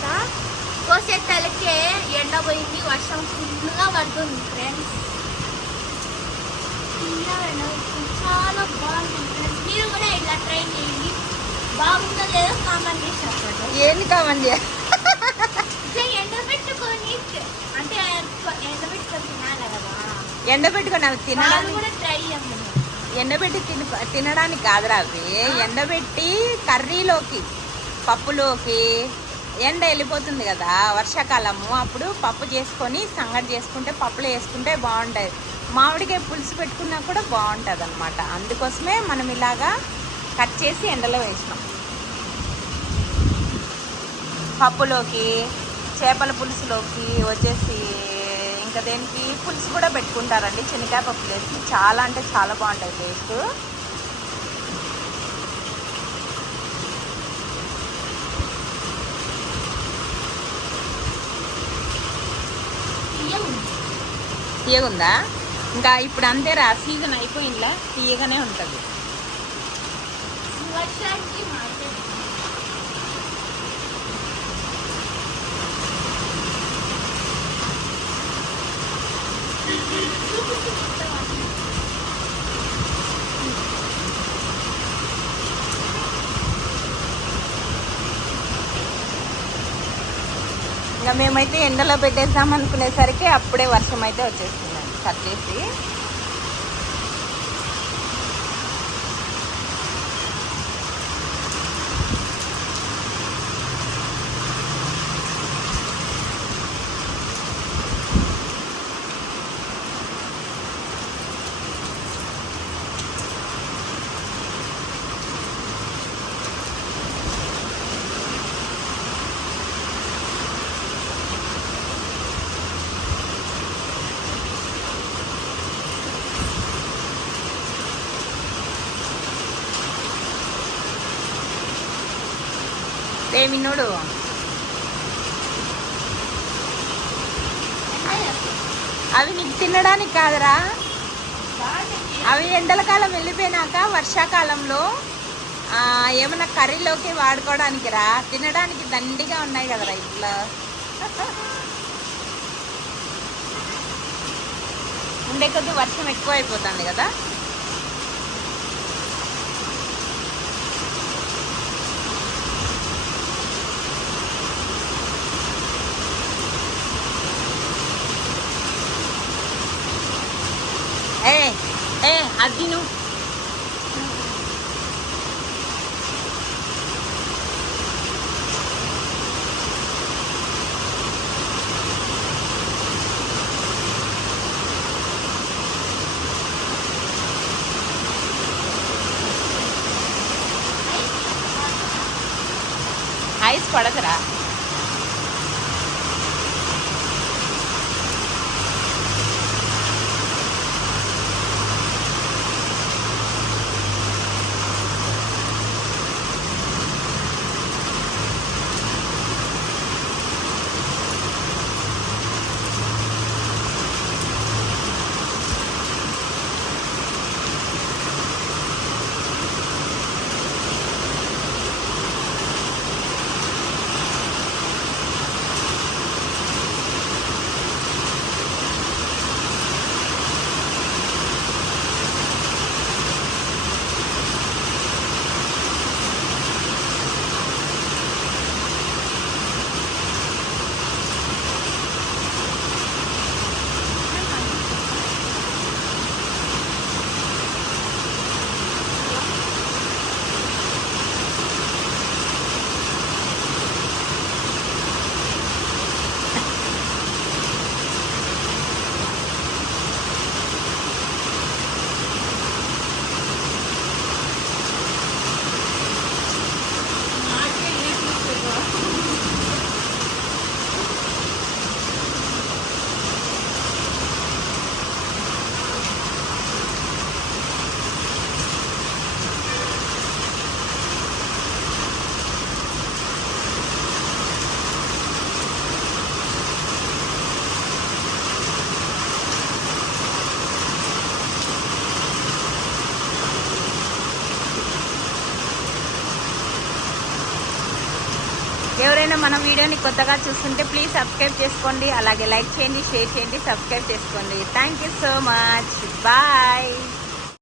కోసేస్తా. కోసే తలకే ఎండ పోయింది, వర్షం ఫుల్గా పడుతుంది ఫ్రెండ్స్. చాలా బాగుంటుంది ఫ్రెండ్స్. మీరు కూడా ఇట్లా ట్రై చేయండి. బాగుందో లేదో కామెంట్ చేసి చెప్పండి. ఏంది కామెంట్ చేయాలి? ఎండబెట్టుకొని అంటే ఎండబెట్టుకొని తినాలి కదా. ఎండబెట్టుకొని అవి తినడానికి కూడా ట్రై చేయండి. ఎండబెట్టి తినడానికి కాదురా అవి. ఎండబెట్టి కర్రీలోకి, పప్పులోకి. ఎండ వెళ్ళిపోతుంది కదా వర్షాకాలము, అప్పుడు పప్పు చేసుకొని సంగటి చేసుకుంటే పప్పులో వేసుకుంటే బాగుంటుంది. మామిడికాయ పులుసు పెట్టుకున్నా కూడా బాగుంటుంది అనమాట. అందుకోసమే మనం ఇలాగా కట్ చేసి ఎండలో వేసినాం. పప్పులోకి, చేపల పులుసులోకి వచ్చేసి ఇంకా దేనికి పులుసు కూడా పెట్టుకుంటారండి. శనగకాయ పప్పు వేసి చాలా అంటే చాలా బాగుంటుంది టేస్ట్. తీయగుందా? ఇంకా ఇప్పుడు అంతేరా, సీజన్ అయిపోయిందా, తీయగానే ఉంటుంది. ఇంకా మేమైతే ఎండలో పెట్టేద్దాం అనుకునేసరికి అప్పుడే వర్షం అయితే వచ్చేస్తుందండి కట్ చేసి. ఏమిన్నోడు అవి నీకు తినడానికి కాదురా, అవి ఎండల కాలం వెళ్ళిపోయినాక వర్షాకాలంలో ఏమన్నా కర్రీలోకి వాడుకోవడానికి రా. తినడానికి దండిగా ఉన్నాయి కదరా ఇట్లా. ఉండే కొద్ది వర్షం ఎక్కువ అయిపోతుంది కదా. అది నువ్వు ఐస్ పడకరా. ఎవరైనా మన వీడియోని కొత్తగా చూస్తుంటే ప్లీజ్ సబ్స్క్రైబ్ చేసుకోండి, అలాగే లైక్ చేయండి, షేర్ చేయండి, సబ్స్క్రైబ్ చేసుకోండి. Thank you so much. Bye.